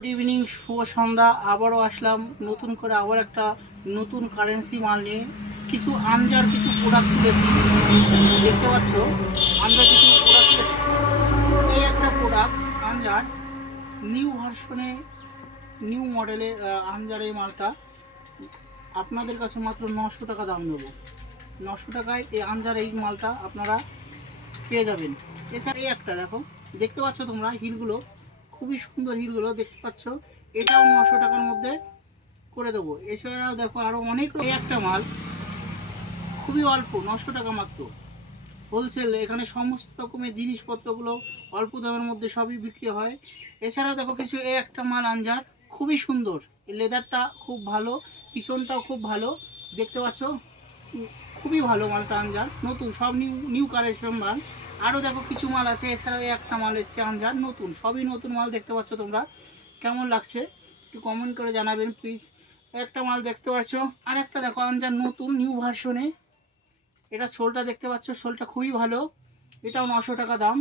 Good evening, শুভ সন্ধ্যা। আবারও আসলাম নতুন করে আবার একটা নতুন কারেন্সি মাল নিয়ে। কিছু আমজার কিছু প্রোডাক্ট তুলেছি, দেখতে পাচ্ছ। আমজার কিছু প্রোডাক্ট তুলেছি। এই একটা প্রোডাক্ট আমজার নিউ ভার্সনে, নিউ মডেলে আমজার এই মালটা আপনাদের কাছে মাত্র 900 টাকা দাম নেব। 900 টাকায় এই আমজার এই মালটা আপনারা পেয়ে যাবেন। এছাড়া এই একটা দেখো, দেখতে পাচ্ছ তোমরা হিলগুলো, খুবই সুন্দর হিলগুলো দেখতে পাচ্ছ। এটাও 900 টাকার মধ্যে করে দেবো। এছাড়াও দেখো আরও অনেক এই একটা মাল খুবই অল্প, 900 টাকা মাত্র হোলসেল। এখানে সমস্ত রকমের জিনিসপত্রগুলো অল্প দামের মধ্যে সবই বিক্রি হয়। এছাড়াও দেখো কিছু এই একটা মাল আনজার, খুবই সুন্দর। এই লেদারটা খুব ভালো, পিছনটাও খুব ভালো, দেখতে পাচ্ছ। খুবই ভালো মালটা আনজার, নতুন সব নিউ নিউ কালেকশন মাল। আরও দেখো কিছু মাল আছে। এছাড়াও এই একটা মাল এসছে আনজার নতুন, সবই নতুন মাল দেখতে পাচ্ছ তোমরা। কেমন লাগছে একটু কমেন্ট করে জানাবেন প্লিজ। একটা মাল দেখতে পাচ্ছ, আর একটা দেখো আনজার নতুন নিউ ভার্সনে। এটা শোলটা দেখতে পাচ্ছ, শোলটা খুবই ভালো, এটাও 900 টাকা দাম।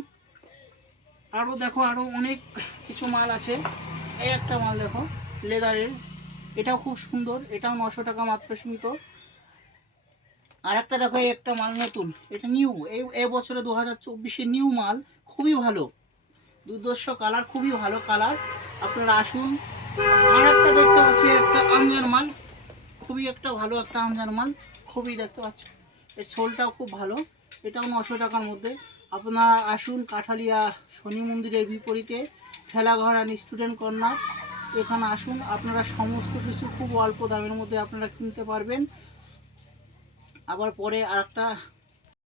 আরও দেখো আরও অনেক কিছু মাল আছে। এই একটা মাল দেখো লেদারের, এটাও খুব সুন্দর, এটাও 900 টাকা মাত্র সীমিত। আর একটা দেখো এই একটা মাল নতুন, এটা নিউ, এই বছরে 2024-এ নিউ মাল, খুবই ভালো, দুর্ধর্ষ কালার, খুবই ভালো কালার। আপনারা আসুন। আর একটা দেখতে পাচ্ছি একটা আমজার মাল, খুবই একটা ভালো একটা আমজার মাল, খুবই দেখতে পাচ্ছ। এর শোলটাও খুব ভালো, এটাও 900 টাকার মধ্যে। আপনারা আসুন কাঠালিয়া শনি মন্দিরের বিপরীতে ঠেলাঘর অ্যান্ড স্টুডেন্ট কর্নার, এখানে আসুন। আপনারা সমস্ত কিছু খুব অল্প দামের মধ্যে আপনারা কিনতে পারবেন। আবার পরে আর একটা